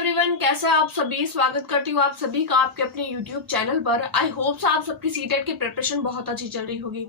Everyone, कैसे आप सभी। स्वागत करती हूँ आप सभी का आपके अपने यूट्यूब चैनल पर। आई होप आप सबकी सीटेट की प्रिपरेशन बहुत अच्छी चल रही होगी।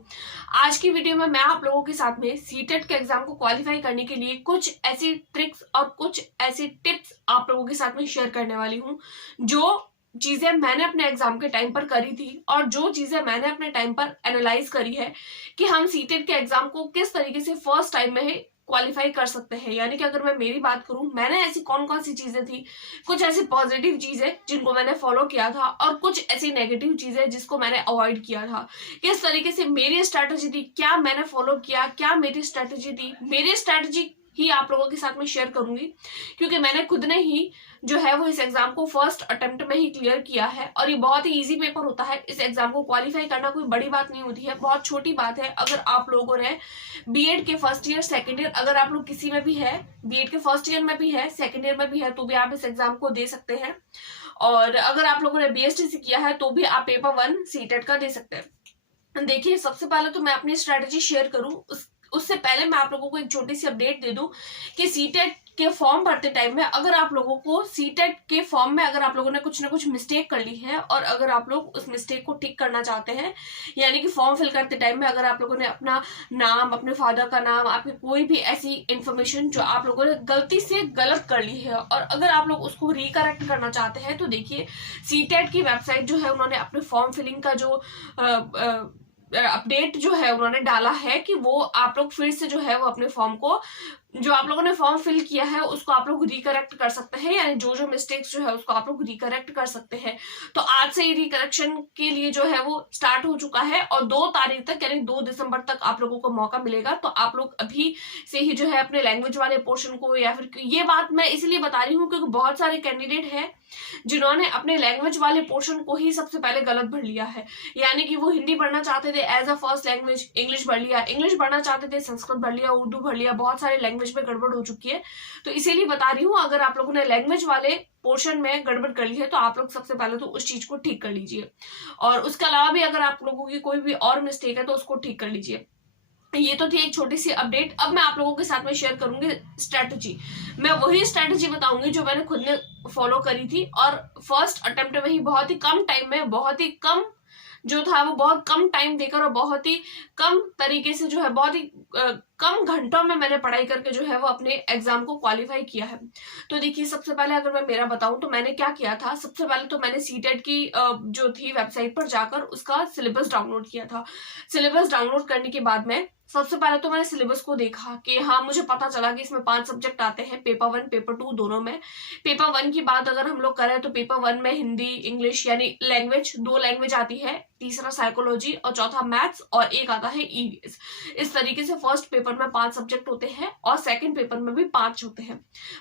आज की वीडियो में मैं आप लोगों के साथ में सीटेट के एग्जाम को क्वालिफाई करने के लिए कुछ ऐसी ट्रिक्स और कुछ ऐसी टिप्स आप लोगों के साथ में शेयर करने वाली हूँ, जो चीजें मैंने अपने एग्जाम के टाइम पर करी थी और जो चीजें मैंने अपने टाइम पर एनालाइज करी है कि हम सीटेट के एग्जाम को किस तरीके से फर्स्ट टाइम में क्वालिफाई कर सकते हैं। यानी कि अगर मैं मेरी बात करूं, मैंने ऐसी कौन कौन सी चीजें थी, कुछ ऐसी पॉजिटिव चीजें जिनको मैंने फॉलो किया था और कुछ ऐसी नेगेटिव चीजें जिसको मैंने अवॉइड किया था। किस तरीके से मेरी स्ट्रैटेजी थी, क्या मैंने फॉलो किया, क्या मेरी स्ट्रैटेजी थी, मेरी स्ट्रैटेजी ही आप लोगों के साथ में शेयर करूंगी, क्योंकि मैंने खुद ने ही जो है वो इस एग्जाम को फर्स्ट अटेम्प्ट में ही क्लियर किया है और ये बहुत ही इजी पेपर होता है। इस एग्जाम को क्वालिफाई करना कोई बड़ी बात नहीं होती है, बहुत छोटी बात है। अगर आप लोगों ने बीएड के फर्स्ट ईयर सेकंड ईयर, अगर आप लोग किसी में भी है, बीएड के फर्स्ट ईयर में भी है, सेकंड ईयर में भी है, तो भी आप इस एग्जाम को दे सकते हैं। और अगर आप लोगों ने बीएसटी किया है तो भी आप पेपर 1 सीटेट का दे सकते हैं। देखिए, सबसे पहले तो मैं अपनी स्ट्रेटेजी शेयर करूं, उससे पहले मैं आप लोगों को एक छोटी सी अपडेट दे दूं कि सीटेट के फॉर्म भरते टाइम में अगर आप लोगों को सीटेट के फॉर्म में अगर आप लोगों ने कुछ ना कुछ मिस्टेक कर ली है और अगर आप लोग उस मिस्टेक को ठीक करना चाहते हैं, यानी कि फॉर्म फिल करते टाइम में अगर आप लोगों ने अपना नाम, अपने फादर का नाम, आपकी कोई भी ऐसी इंफॉर्मेशन जो आप लोगों ने गलती से गलत कर ली है और अगर आप लोग उसको रिकरेक्ट करना चाहते हैं, तो देखिए सीटेट की वेबसाइट जो है, उन्होंने अपने फॉर्म फिलिंग का जो अपडेट जो है उन्होंने डाला है कि वो आप लोग फिर से जो है वो अपने फॉर्म को, जो आप लोगों ने फॉर्म फिल किया है उसको आप लोग रिकरेक्ट कर सकते हैं, यानी जो जो मिस्टेक्स जो है उसको आप लोग रिकरेक्ट कर सकते हैं। तो आज से ही रिकरेक्शन के लिए जो है वो स्टार्ट हो चुका है और 2 तारीख तक यानी 2 दिसंबर तक आप लोगों को मौका मिलेगा। तो आप लोग अभी से ही जो है अपने लैंग्वेज वाले पोर्शन को, या फिर ये बात मैं इसलिए बता रही हूँ क्योंकि बहुत सारे कैंडिडेट हैं जिन्होंने अपने लैंग्वेज वाले पोर्शन को ही सबसे पहले गलत भर लिया है। यानी कि वो हिंदी पढ़ना चाहते थे as a first language, English भर लिया, इंग्लिश पढ़ना चाहते थे संस्कृत भर लिया, उर्दू भर लिया, बहुत सारे लैंग्वेज में गड़बड़ हो चुकी है। तो इसीलिए बता रही हूँ, अगर आप लोगों ने लैंग्वेज वाले पोर्शन में गड़बड़ कर ली है तो आप लोग सबसे पहले तो उस चीज को ठीक कर लीजिए, और उसके अलावा भी अगर आप लोगों की कोई भी और मिस्टेक है तो उसको ठीक कर लीजिए। ये तो थी एक छोटी सी अपडेट। अब मैं आप लोगों के साथ में शेयर करूंगी स्ट्रेटजी। मैं वही स्ट्रेटजी बताऊंगी जो मैंने खुद ने फॉलो करी थी और फर्स्ट अटेम्प्ट में ही बहुत ही कम टाइम में, बहुत ही कम जो था वो बहुत कम टाइम देकर और बहुत ही कम तरीके से जो है, बहुत ही कम घंटों में मैंने पढ़ाई करके जो है वो अपने एग्जाम को क्वालिफाई किया है। तो देखिए, सबसे पहले अगर मैं मेरा बताऊं तो मैंने क्या किया था। सबसे पहले तो मैंने सीटेट की जो थी वेबसाइट पर जाकर उसका सिलेबस डाउनलोड किया था। सिलेबस डाउनलोड करने के बाद में सबसे पहले तो मैंने सिलेबस को देखा कि हाँ, मुझे पता चला कि इसमें 5 सब्जेक्ट आते हैं, पेपर 1 पेपर 2 दोनों में। पेपर 1 की बात अगर हम लोग करें तो पेपर 1 में हिंदी, इंग्लिश यानी लैंग्वेज, 2 लैंग्वेज आती है, तीसरा साइकोलॉजी और चौथा मैथ्स और एक आता है ईवीएस। इस तरीके से फर्स्ट पेपर में 5 सब्जेक्ट होते हैं और सेकंड पेपर में भी 5 होते हैं।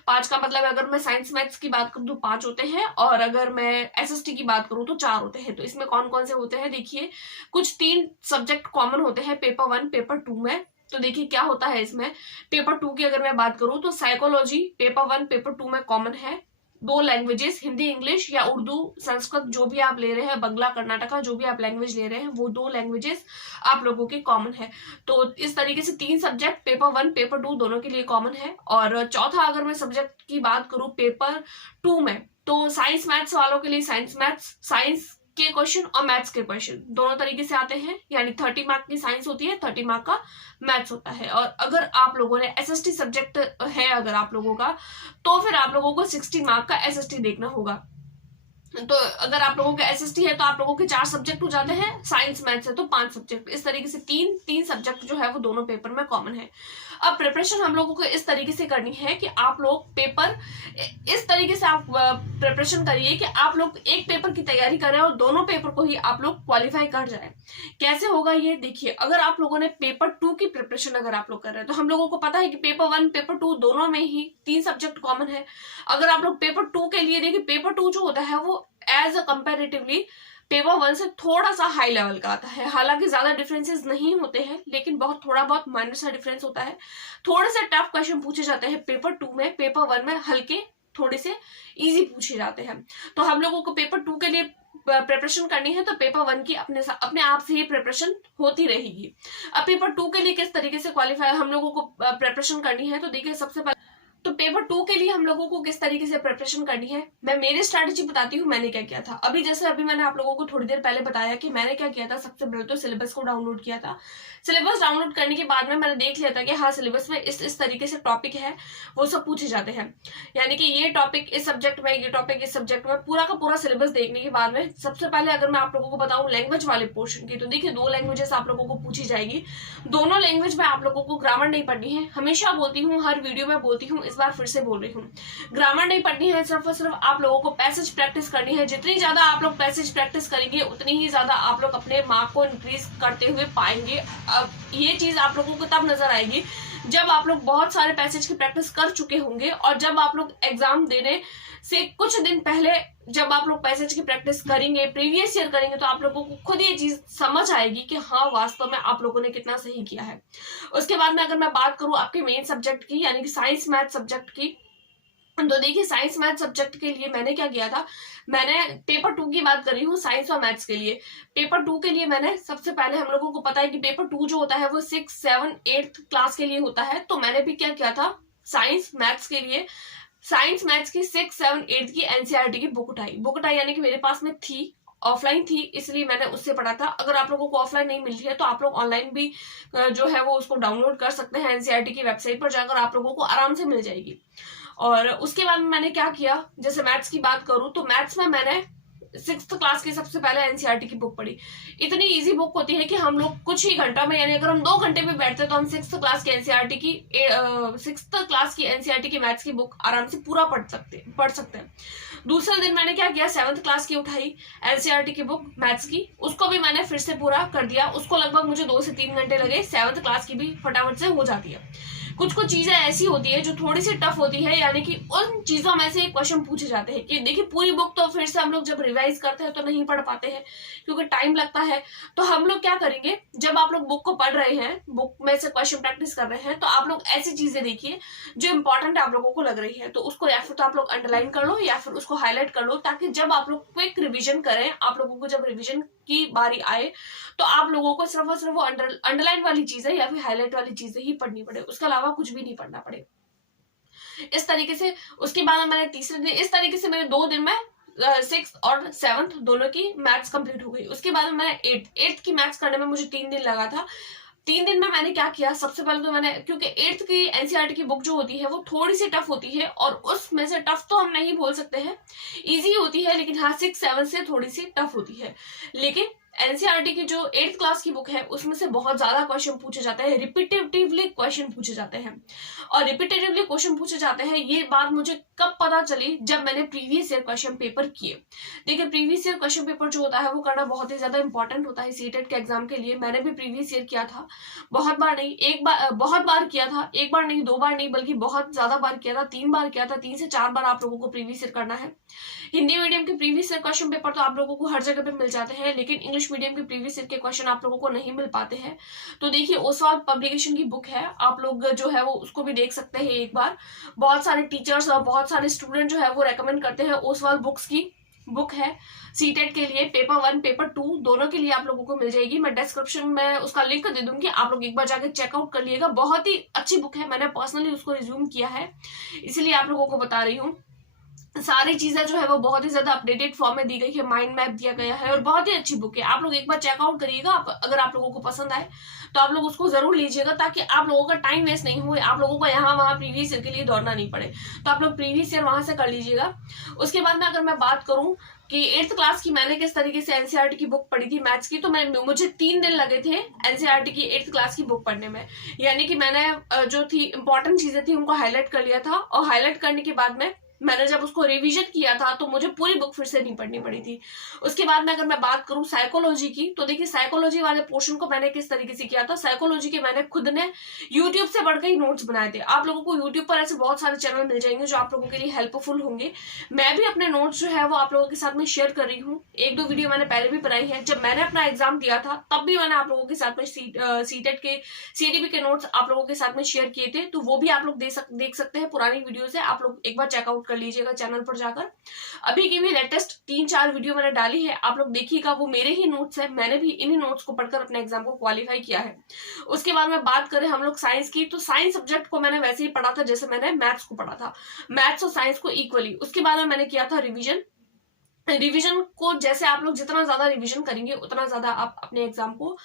5 का मतलब अगर मैं साइंस मैथ्स की बात करूं तो 5 होते हैं और अगर मैं एसएसटी की बात करूं तो 4 होते हैं। तो इसमें कौन कौन से होते हैं, देखिए कुछ 3 सब्जेक्ट कॉमन होते हैं पेपर 1 पेपर 2 में। तो देखिए क्या होता है इसमें। पेपर 2 की अगर मैं बात करूं तो साइकोलॉजी पेपर 1 पेपर 2 में कॉमन है, 2 लैंग्वेजेस, हिंदी इंग्लिश या उर्दू संस्कृत जो भी आप ले रहे हैं, बंगला कर्नाटका जो भी आप लैंग्वेज ले रहे हैं, वो 2 लैंग्वेजेस आप लोगों के कॉमन है। तो इस तरीके से 3 सब्जेक्ट पेपर 1 पेपर 2 दोनों के लिए कॉमन है। और चौथा अगर मैं सब्जेक्ट की बात करूं पेपर 2 में, तो साइंस मैथ्स वालों के लिए साइंस मैथ्स, साइंस के क्वेश्चन और मैथ्स के क्वेश्चन दोनों तरीके से आते हैं, यानी 30 मार्क की साइंस होती है, 30 मार्क का मैथ्स होता है। और अगर आप लोगों ने एसएसटी सब्जेक्ट है अगर आप लोगों का, तो फिर आप लोगों को 60 मार्क का एसएसटी देखना होगा। तो अगर आप लोगों का एसएसटी है तो आप लोगों के 4 सब्जेक्ट हो जाते हैं, साइंस मैथ्स है तो 5 सब्जेक्ट। इस तरीके से 3 सब्जेक्ट जो है वो दोनों पेपर में कॉमन है। अब प्रिपरेशन हम लोगों को इस तरीके से करनी है कि आप लोग पेपर इस तरीके से आप प्रिपरेशन करिए कि आप लोग एक पेपर की तैयारी करें और दोनों पेपर को ही आप लोग क्वालिफाई कर जाए। कैसे होगा ये देखिए, अगर आप लोगों ने पेपर 2 की प्रिपरेशन अगर आप लोग कर रहे हैं तो हम लोगों को पता है कि पेपर 1 पेपर 2 दोनों में ही 3 सब्जेक्ट कॉमन है। अगर आप लोग पेपर 2 के लिए देखिए, पेपर 2 जो होता है वो एज अ कंपेरेटिवली पेपर 1 से थोड़ा सा हाई लेवल का आता है। हालांकि ज्यादा डिफरेंसेस नहीं होते हैं, लेकिन थोड़ा बहुत माइनर सा डिफरेंस होता है। थोड़े से टफ क्वेश्चन पूछे जाते हैं पेपर 2 में, पेपर 1 में हल्के थोड़े से इजी पूछे जाते हैं। तो हम लोगों को पेपर 2 के लिए प्रिपरेशन करनी है तो पेपर 1 की अपने आप से ही प्रिपरेशन होती रहेगी। अब पेपर 2 के लिए किस तरीके से क्वालिफाई हम लोगों को प्रिपरेशन करनी है, तो देखिए सबसे पहले तो पेपर 2 के लिए हम लोगों को किस तरीके से प्रिपरेशन करनी है, मैं मेरी स्ट्रैटेजी बताती हूँ मैंने क्या किया था। अभी मैंने आप लोगों को थोड़ी देर पहले बताया कि मैंने क्या किया था। सबसे पहले तो सिलेबस को डाउनलोड किया था। सिलेबस डाउनलोड करने के बाद में मैंने देख लिया था कि हाँ, सिलेबस में इस तरीके से टॉपिक है, वो सब पूछे जाते हैं। यानी कि ये टॉपिक इस सब्जेक्ट में, ये टॉपिक इस सब्जेक्ट में, पूरा का पूरा सिलेबस देखने के बाद में सबसे पहले अगर मैं आप लोगों को बताऊं लैंग्वेज वाले पोर्शन की, तो देखिए 2 लैंग्वेजेस आप लोगों को पूछी जाएगी। दोनों लैंग्वेज में आप लोगों को ग्रामर नहीं पढ़नी है। हमेशा बोलती हूँ, हर वीडियो में बोलती हूँ, इस बार फिर से बोल रही हूँ, ग्रामर नहीं पढ़नी है। सिर्फ और सिर्फ आप लोगों को पैसेज प्रैक्टिस करनी है। जितनी ज्यादा आप लोग पैसेज प्रैक्टिस करेंगे उतनी ही ज्यादा आप लोग अपने मार्क को इंक्रीज करते हुए पाएंगे। अब ये चीज आप लोगों को तब नजर आएगी जब आप लोग बहुत सारे पैसेज की प्रैक्टिस कर चुके होंगे, और जब आप लोग एग्जाम देने से कुछ दिन पहले जब आप लोग पैसेज की प्रैक्टिस करेंगे, प्रीवियस ईयर करेंगे, तो आप लोगों को खुद ये चीज समझ आएगी कि हाँ, वास्तव में आप लोगों ने कितना सही किया है। उसके बाद में अगर मैं बात करूं आपके मेन सब्जेक्ट की, यानी कि साइंस मैथ सब्जेक्ट की, तो देखिए साइंस मैथ सब्जेक्ट के लिए मैंने क्या किया था, मैंने पेपर 2 की बात कर रही हूँ साइंस और मैथ्स के लिए। पेपर 2 के लिए मैंने सबसे पहले, हम लोगों को पता है कि पेपर 2 जो होता है वो 6, 7, 8 क्लास के लिए होता है। तो मैंने भी क्या किया था, साइंस मैथ्स के लिए साइंस मैथ्स की 6, 7, 8 की एनसीईआरटी की बुक उठाई, यानी कि मेरे पास में थी, ऑफलाइन थी, इसलिए मैंने उससे पढ़ा था। अगर आप लोगों को ऑफलाइन नहीं मिल रही है तो आप लोग ऑनलाइन भी जो है वो उसको डाउनलोड कर सकते हैं। एनसीईआरटी की वेबसाइट पर जाकर आप लोगों को आराम से मिल जाएगी। और उसके बाद मैंने क्या किया, जैसे मैथ्स की बात करूं तो मैथ्स में मैंने 6th क्लास की सबसे पहले एनसीईआरटी की बुक पढ़ी। इतनी इजी बुक होती है कि हम लोग कुछ ही घंटा में, यानी अगर हम 2 घंटे में बैठते तो हम 6th क्लास की एनसीईआरटी की मैथ्स की बुक आराम से पूरा पढ़ सकते हैं। दूसरे दिन मैंने क्या किया, 7th क्लास की उठाई एनसीईआरटी की बुक मैथ्स की, उसको भी मैंने फिर से पूरा कर दिया। उसको लगभग मुझे 2 से 3 घंटे लगे। 7th क्लास की भी फटाफट से हो जाती है। कुछ चीजें ऐसी होती है जो थोड़ी सी टफ होती है, यानी कि उन चीजों में से क्वेश्चन पूछे जाते हैं कि देखिए पूरी बुक तो फिर से हम लोग जब रिवाइज करते हैं तो नहीं पढ़ पाते हैं क्योंकि टाइम लगता है। तो हम लोग क्या करेंगे, जब आप लोग बुक को पढ़ रहे हैं, बुक में से क्वेश्चन प्रैक्टिस कर रहे हैं, तो आप लोग ऐसी चीजें देखिए जो इंपॉर्टेंट आप लोगों को लग रही है, तो उसको या फिर तो आप लोग अंडरलाइन कर लो या फिर उसको हाईलाइट कर लो, ताकि जब आप लोग क्विक रिविजन करें, आप लोगों को जब रिविजन की बारी आए तो आप लोगों को सिर्फ और सिर्फ वो अंडरलाइन वाली चीजें या फिर हाईलाइट वाली चीजें ही पढ़नी पड़े, उसके अलावा कुछ भी नहीं पढ़ना पड़े। इस तरीके से उसके बाद मैंने तीसरे दिन, इस तरीके से मेरे 2 दिन में 6th और 7th दोनों की मैथ्स कंप्लीट हो गई। उसके बाद मैंने 8th की मैथ्स करने में मुझे 3 दिन लगा था। 3 दिन में मैंने क्या किया, सबसे पहले तो मैंने, क्योंकि 8th की एनसीईआरटी की बुक जो होती है वो थोड़ी सी टफ होती है, और उसमें से टफ तो हम नहीं बोल सकते हैं, इजी होती है, लेकिन हाँ 6, 7 से थोड़ी सी टफ होती है। लेकिन एनसीईआरटी की जो 8th क्लास की बुक है उसमें से बहुत ज्यादा क्वेश्चन पूछे जाते हैं, रिपीटेटिवली क्वेश्चन पूछे जाते हैं। और रिपीटेटिवली क्वेश्चन पूछे जाते हैं, ये बात मुझे कब पता चली, जब मैंने प्रीवियस ईयर क्वेश्चन पेपर किए। देखिए प्रीवियस ईयर क्वेश्चन पेपर जो होता है वो करना बहुत ही ज्यादा इंपॉर्टेंट होता है सीटेट के एग्जाम के लिए। मैंने भी प्रीवियस ईयर किया था, बहुत बार नहीं, बहुत बार किया था, 1 बार नहीं, 2 बार नहीं, बल्कि बहुत ज्यादा बार किया था, 3 बार किया था। 3 से 4 बार आप लोगों को प्रीवियस ईयर करना है। हिंदी मीडियम के प्रीवियस ईयर क्वेश्चन पेपर तो आप लोगों को हर जगह पे मिल जाते हैं, लेकिन इंग्लिश मीडियम के प्रीवियस ईयर के क्वेश्चन आप लोगों को नहीं मिल पाते हैं। तो देखिए ओसवाल पब्लिकेशन की बुक है, आप लोग जो है वो उसको भी देख सकते हैं एक बार। बहुत सारे टीचर्स और बहुत सारे स्टूडेंट जो है वो रेकमेंड करते हैं ओसवाल बुक्स की बुक है सीटेट के लिए। पेपर 1 पेपर 2 दोनों के लिए आप लोगों को मिल जाएगी। मैं डिस्क्रिप्शन में उसका लिंक दे दूंगी, आप लोग एक बार जाकर चेकआउट कर लिएगा। बहुत ही अच्छी बुक है, मैंने पर्सनली उसको रिज्यूम किया है, इसलिए आप लोगों को बता रही हूँ। सारी चीजें जो है वो बहुत ही ज्यादा अपडेटेड फॉर्म में दी गई है, माइंड मैप दिया गया है, और बहुत ही अच्छी बुक है। आप लोग एक बार चेकआउट करिएगा, अगर आप लोगों को पसंद आए तो आप लोग उसको जरूर लीजिएगा, ताकि आप लोगों का टाइम वेस्ट नहीं हुए, आप लोगों को यहाँ वहाँ प्रीवियस ईयर के लिए दौड़ना नहीं पड़े। तो आप लोग प्रीवियस ईयर वहां से कर लीजिएगा। उसके बाद में अगर मैं बात करूं कि 8th क्लास की मैंने किस तरीके से एनसीईआरटी की बुक पढ़ी थी मैथ्स की, तो मुझे 3 दिन लगे थे एनसीईआरटी की 8th क्लास की बुक पढ़ने में। यानी कि मैंने जो थी इंपॉर्टेंट चीजें थी उनको हाईलाइट कर लिया था, और हाईलाइट करने के बाद में मैंने जब उसको रिवीजन किया था तो मुझे पूरी बुक फिर से नहीं पढ़नी पड़ी थी। उसके बाद में अगर मैं बात करूं साइकोलॉजी की, तो देखिए साइकोलॉजी वाले पोर्शन को मैंने किस तरीके से किया था। साइकोलॉजी के मैंने खुद ने यूट्यूब से पढ़कर ही नोट्स बनाए थे। आप लोगों को यूट्यूब पर ऐसे बहुत सारे चैनल मिल जाएंगे जो आप लोगों के लिए हेल्पफुल होंगे। मैं भी अपने नोट्स जो है वो आप लोगों के साथ में शेयर कर रही हूँ। 1-2 वीडियो मैंने पहले भी बनाई है, जब मैंने अपना एग्जाम दिया था तब भी मैंने आप लोगों के साथ में सीटेट के सीडीपी के नोट्स आप लोगों के साथ में शेयर किए थे, तो वो भी आप लोग देख सकते हैं। पुरानी वीडियो से आप लोग एक बार चेकआउट कर लीजिएगा चैनल पर जाकर। अभी की भी लेटेस्ट 3-4 वीडियो मैंने डाली है, आप लोग देखिएगा, वो मेरे ही नोट्स है, मैंने भी इन्हीं नोट्स को पढ़कर अपने एग्जाम को क्वालिफाई किया है। उसके बाद में बात करें हम लोग साइंस की, तो साइंस सब्जेक्ट को मैंने वैसे ही पढ़ा था जैसे मैंने मैथ्स को पढ़ा था, मैथ्स और साइंस को इक्वली। उसके बाद में मैंने किया था रिवीजन को जैसे आप लोग जितना ज्यादा रिवीजन करेंगे उतना ज्यादा आप अपने एग्जाम को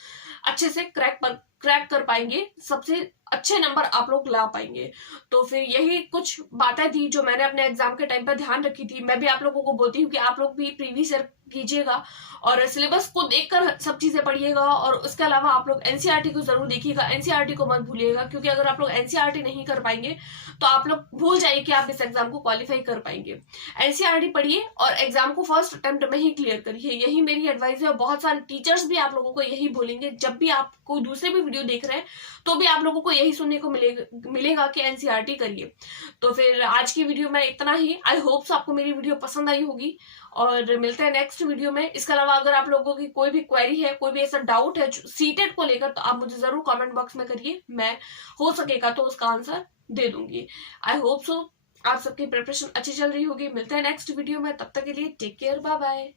अच्छे से क्रैक कर पाएंगे, सबसे अच्छे नंबर आप लोग ला पाएंगे। तो फिर यही कुछ बातें थी जो मैंने अपने एग्जाम के टाइम पर ध्यान रखी थी। मैं भी आप लोगों को बोलती हूँ कि आप लोग भी प्रीवियस ईयर कीजिएगा और सिलेबस को देखकर सब चीजें पढ़िएगा, और उसके अलावा आप लोग एनसीईआरटी को जरूर देखिएगा, एनसीईआरटी को मत भूलिएगा, क्योंकि अगर आप लोग एनसीईआरटी नहीं कर पाएंगे तो आप लोग भूल जाइए कि आप इस एग्जाम को क्वालिफाई कर पाएंगे। एनसीईआरटी पढ़िए और एग्जाम को फर्स्ट अटेम्प्ट में ही क्लियर करिए, यही मेरी एडवाइस है। और बहुत सारे टीचर्स भी आप लोगों को यही बोलेंगे, जब भी आप कोई दूसरे भी वीडियो देख रहे हैं तो भी आप लोगों को यही सुनने को मिलेगा कि एनसीईआरटी करिए। तो फिर आज की वीडियो में इतना ही। आई होप आपको मेरी वीडियो पसंद आई होगी, और मिलते हैं नेक्स्ट वीडियो में। इसके अलावा अगर आप लोगों की कोई भी क्वेरी है, कोई भी ऐसा डाउट है सीटेट को लेकर, तो आप मुझे जरूर कमेंट बॉक्स में करिए, मैं हो सकेगा तो उसका आंसर दे दूंगी। आई होप सो आप सबकी प्रिपरेशन अच्छी चल रही होगी। मिलते हैं नेक्स्ट वीडियो में, तब तक के लिए टेक केयर, बाय बाय।